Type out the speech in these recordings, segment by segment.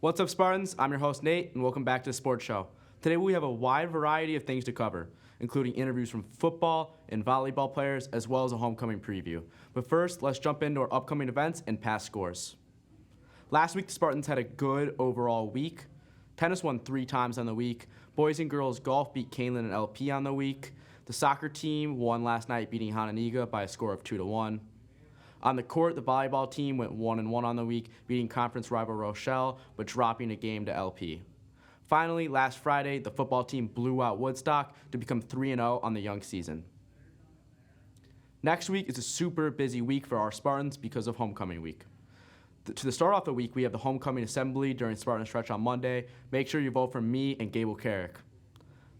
What's up, Spartans? I'm your host, Nate, and welcome back to the Sports Show. Today we have a wide variety of things to cover, including interviews from football and volleyball players, as well as a homecoming preview. But first, let's jump into our upcoming events and past scores. Last week, the Spartans had a good overall week. Tennis won 3 times on the week. Boys and girls golf beat Canelan and LP on the week. The soccer team won last night, beating Hananiga by a score of 2-1. On the court, the volleyball team went 1-1 on the week, beating conference rival Rochelle, but dropping a game to LP. Finally, last Friday, the football team blew out Woodstock to become 3-0 on the young season. Next week is a super busy week for our Spartans because of homecoming week. To start off the week, we have the homecoming assembly during Spartan Stretch on Monday. Make sure you vote for me and Gable Carrick.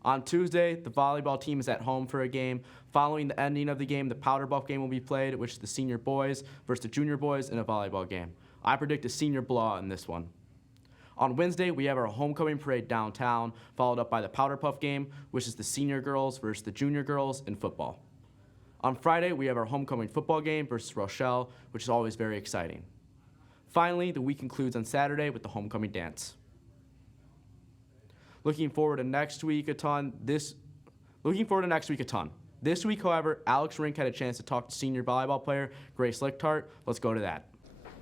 On Tuesday, the volleyball team is at home for a game. Following the ending of the game, the powder buff game will be played, which is the senior boys versus the junior boys in a volleyball game. I predict a senior blowout in this one. On Wednesday, we have our homecoming parade downtown, followed up by the powder puff game, which is the senior girls versus the junior girls in football. On Friday, we have our homecoming football game versus Rochelle, which is always very exciting. Finally, the week concludes on Saturday with the homecoming dance. Looking forward to next week a ton. This week, however, Alex Rink had a chance to talk to senior volleyball player Grace Lichtart. Let's go to that.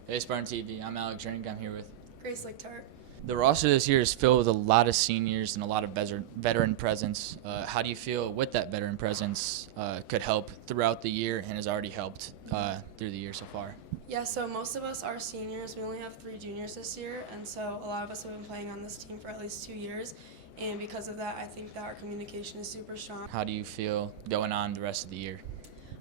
Hey, Spartan TV. I'm Alex Rink. I'm here with Grace Lichtart. The roster this year is filled with a lot of seniors and a lot of veteran presence. How do you feel with that veteran presence could help throughout the year and has already helped through the year so far? Yeah, so most of us are seniors. We only have 3 juniors this year, and so a lot of us have been playing on this team for at least 2 years. And because of that, I think that our communication is super strong. How do you feel going on the rest of the year?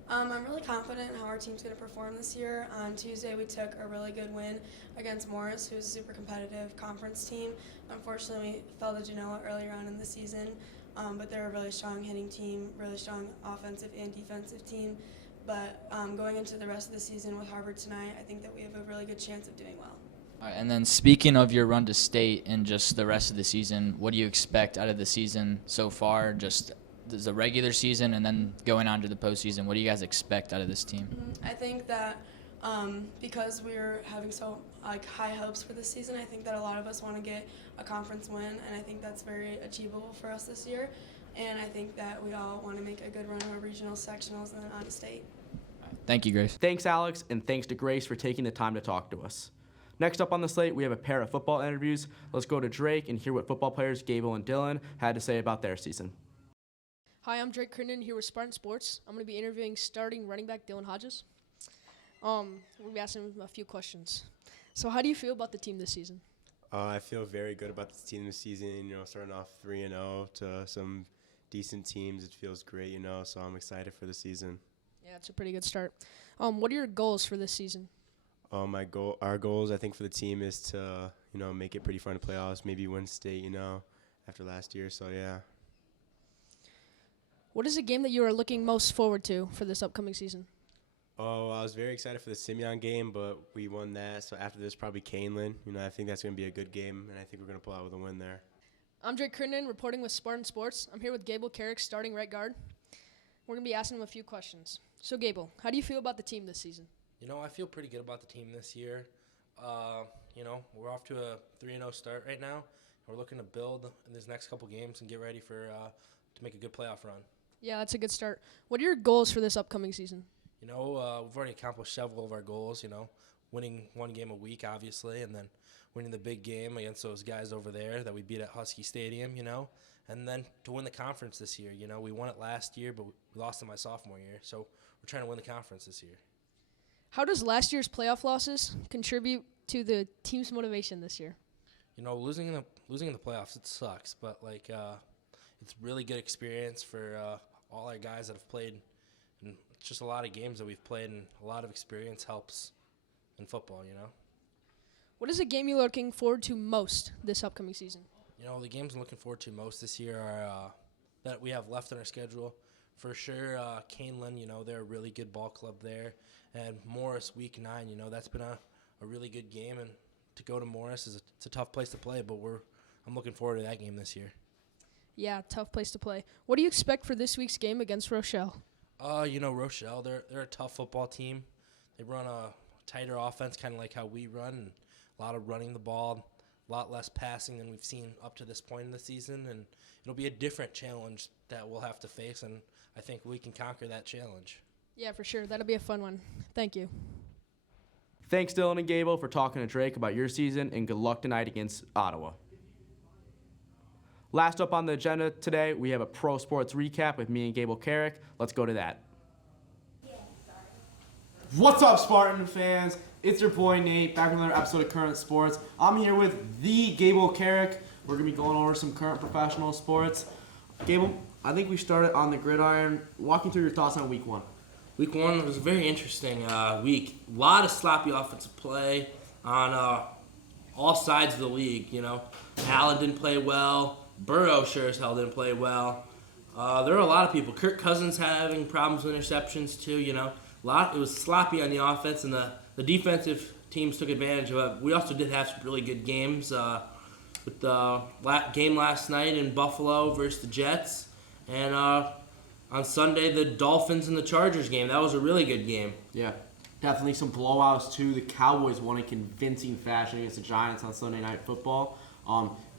I'm really confident in how our team's going to perform this year. On Tuesday, we took a really good win against Morris, who's a super competitive conference team. Unfortunately, we fell to Genoa earlier on in the season, but they're a really strong hitting team, really strong offensive and defensive team. But going into the rest of the season with Harvard tonight, I think that we have a really good chance of doing well. All right, and then speaking of your run to state and just the rest of the season, what do you expect out of the season so far? Just the regular season and then going on to the postseason, what do you guys expect out of this team? I think that because we're having so high hopes for this season, I think that a lot of us want to get a conference win, and I think that's very achievable for us this year. And I think that we all want to make a good run of our regional sectionals and then on to state. Thank you, Grace. Thanks, Alex, and thanks to Grace for taking the time to talk to us. Next up on the slate, we have a pair of football interviews. Let's go to Drake and hear what football players Gable and Dylan had to say about their season. Hi, I'm Drake Crittenden here with Spartan Sports. I'm going to be interviewing starting running back Dylan Hodges. We'll be asking him a few questions. So how do you feel about the team this season? I feel very good about this team this season. Starting off 3-0 to some decent teams. It feels great, so I'm excited for the season. Yeah, it's a pretty good start. What are your goals for this season? Our goals, I think, for the team is to, make it pretty far in the playoffs, maybe win state, after last year. So, yeah. What is the game that you are looking most forward to for this upcoming season? Oh, I was very excited for the Simeon game, but we won that. So after this, probably Canelan. I think that's going to be a good game, and I think we're going to pull out with a win there. I'm Drake Crittenden, reporting with Spartan Sports. I'm here with Gable Carrick, starting right guard. We're going to be asking him a few questions. So, Gable, how do you feel about the team this season? I feel pretty good about the team this year. We're off to a 3-0 start right now. We're looking to build in these next couple games and get ready for to make a good playoff run. Yeah, that's a good start. What are your goals for this upcoming season? We've already accomplished several of our goals, winning 1 game a week, obviously, and then winning the big game against those guys over there that we beat at Husky Stadium, and then to win the conference this year. We won it last year, but we lost it my sophomore year, so we're trying to win the conference this year. How does last year's playoff losses contribute to the team's motivation this year? Losing in the playoffs, it sucks, but it's really good experience for all our guys that have played, and it's just a lot of games that we've played, and a lot of experience helps in football. What is a game you're looking forward to most this upcoming season? The games I'm looking forward to most this year are that we have left on our schedule. For sure, Canelan, they're a really good ball club there. And Morris, week 9, that's been a really good game. And to go to Morris it's a tough place to play, but I'm looking forward to that game this year. Yeah, tough place to play. What do you expect for this week's game against Rochelle? Rochelle, they're a tough football team. They run a tighter offense, kind of like how we run, and a lot of running the ball, a lot less passing than we've seen up to this point in the season, and it'll be a different challenge that we'll have to face, and I think we can conquer that challenge. Yeah, for sure. That'll be a fun one. Thank you. Thanks, Dylan and Gable, for talking to Drake about your season, and good luck tonight against Ottawa. Last up on the agenda today, we have a pro sports recap with me and Gable Carrick. Let's go to that. What's up, Spartan fans? It's your boy Nate, back with another episode of Current Sports. I'm here with the Gable Carrick. We're going to be going over some current professional sports. Gable, I think we started on the gridiron. Walking through your thoughts on week one. Week one was a very interesting week. A lot of sloppy offensive play on all sides of the league. Allen didn't play well. Burrow sure as hell didn't play well. There were a lot of people. Kirk Cousins having problems with interceptions too. It was sloppy on the offense, and the defensive teams took advantage of it. We also did have some really good games with the game last night in Buffalo versus the Jets, and on Sunday, the Dolphins and the Chargers game. That was a really good game. Yeah, definitely some blowouts, too. The Cowboys won in convincing fashion against the Giants on Sunday Night Football.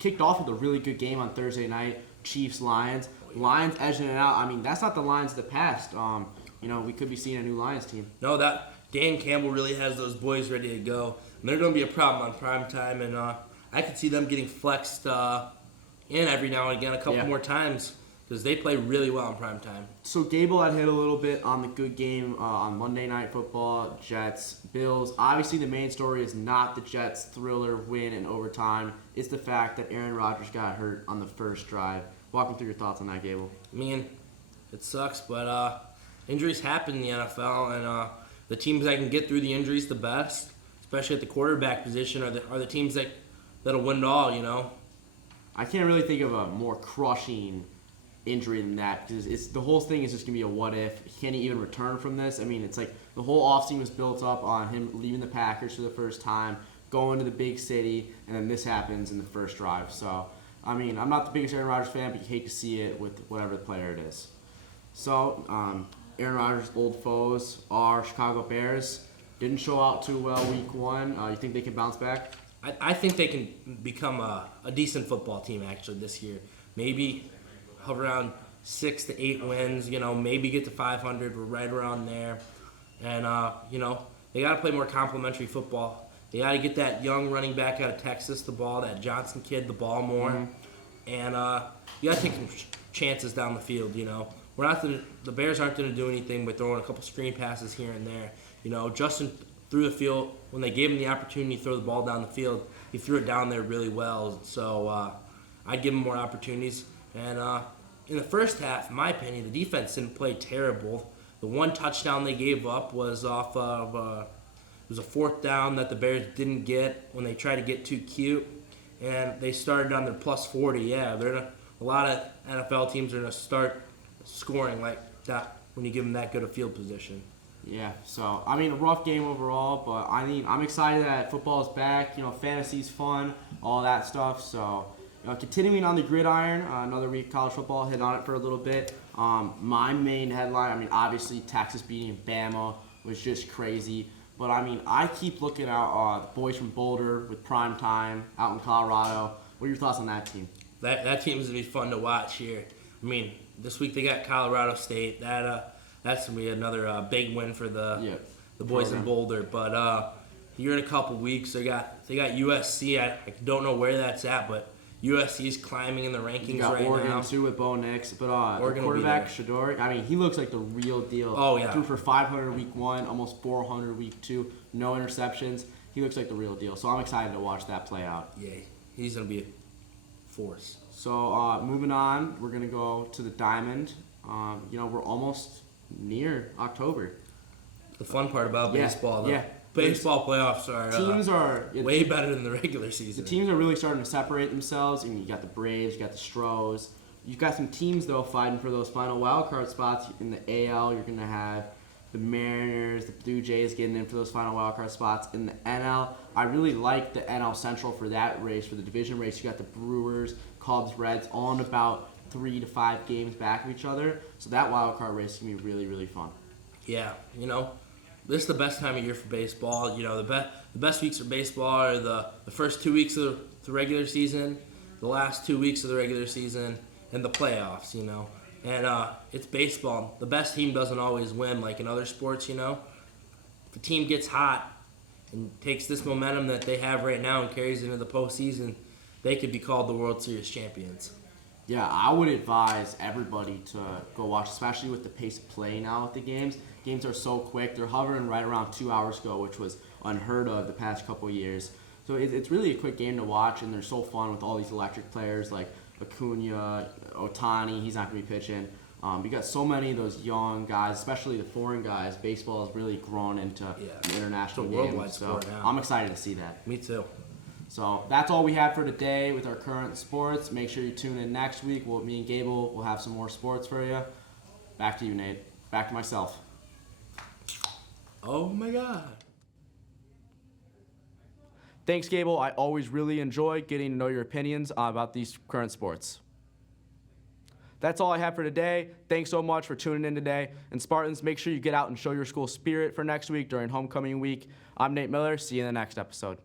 Kicked off with a really good game on Thursday night, Chiefs-Lions. Lions edging it out. I mean, that's not the Lions of the past. We could be seeing a new Lions team. No, that Dan Campbell really has those boys ready to go. And they're going to be a problem on primetime, and I could see them getting flexed in every now and again a couple more times, because they play really well in prime time. So Gable had hit a little bit on the good game on Monday Night Football, Jets, Bills. Obviously, the main story is not the Jets' thriller win in overtime. It's the fact that Aaron Rodgers got hurt on the first drive. Walk me through your thoughts on that, Gable. I mean, it sucks, but injuries happen in the NFL, and the teams that can get through the injuries the best, especially at the quarterback position, are the teams that'll win it all. I can't really think of a more crushing injury than that, because the whole thing is just gonna be a what if. Can he even return from this? I mean, it's like the whole offseason was built up on him leaving the Packers for the first time, going to the big city, and then this happens in the first drive. So, I mean, I'm not the biggest Aaron Rodgers fan, but you hate to see it with whatever the player it is. So, Aaron Rodgers' old foes are Chicago Bears. Didn't show out too well week one. You think they can bounce back? I think they can become a decent football team actually this year. Maybe hover around 6 to 8 wins, maybe get to 500. We're right around there. And, they got to play more complimentary football. They got to get that young running back out of Texas the ball, that Johnson kid the ball more. Mm-hmm. And you got to take some chances down the field, The Bears aren't going to do anything but throwing a couple screen passes here and there. Justin threw the field. When they gave him the opportunity to throw the ball down the field, he threw it down there really well. So I'd give him more opportunities. And in the first half, in my opinion, the defense didn't play terrible. The one touchdown they gave up was off of it was a fourth down that the Bears didn't get when they tried to get too cute, and they started on their plus 40. Yeah, a lot of NFL teams are going to start scoring like that when you give them that good a field position. Yeah, so, I mean, a rough game overall, but I'm excited that football is back. Fantasy's fun, all that stuff. So, continuing on the gridiron, another week of college football, hit on it for a little bit. My main headline, obviously Texas beating Bama was just crazy. But, I keep looking at the boys from Boulder with prime time out in Colorado. What are your thoughts on that team? That team's going to be fun to watch here. This week they got Colorado State. That's going to be another big win for the boys in Boulder. But here in a couple weeks, they got USC. I don't know where that's at, but USC's climbing in the rankings you got right Oregon now. Too with Bo Nix, but the quarterback Shador, he looks like the real deal. Oh yeah, threw for 500 week one, almost 400 week two, no interceptions. He looks like the real deal. So I'm excited to watch that play out. Yeah, he's gonna be a force. So moving on, we're gonna go to the Diamond. We're almost near October. The fun part about baseball, though. Yeah. Baseball playoffs are way better than the regular season. The teams are really starting to separate themselves. You got the Braves, you got the Stros. You've got some teams, though, fighting for those final wild card spots. In the AL, you're going to have the Mariners, the Blue Jays getting in for those final wild card spots. In the NL, I really like the NL Central for that race, for the division race. You got the Brewers, Cubs, Reds, all in about 3 to 5 games back of each other. So that wild card race is going to be really, really fun. Yeah, this is the best time of year for baseball. The best weeks for baseball are the first 2 weeks of the regular season, the last 2 weeks of the regular season, and the playoffs, And it's baseball. The best team doesn't always win like in other sports, If a team gets hot and takes this momentum that they have right now and carries it into the postseason, they could be called the World Series champions. Yeah, I would advise everybody to go watch, especially with the pace of play now with the games. Games are so quick. They're hovering right around 2 hours ago, which was unheard of the past couple of years. So it's really a quick game to watch, and they're so fun with all these electric players like Acuna, Otani. He's not going to be pitching. You got so many of those young guys, especially the foreign guys. Baseball has really grown into an international It's a game. worldwide So sport now. I'm excited to see that. Me too. So that's all we have for today with our current sports. Make sure you tune in next week. Me and Gable will have some more sports for you. Back to you, Nate. Back to myself. Oh my God. Thanks, Gable. I always really enjoy getting to know your opinions about these current sports. That's all I have for today. Thanks so much for tuning in today. And Spartans, make sure you get out and show your school spirit for next week during homecoming week. I'm Nate Miller. See you in the next episode.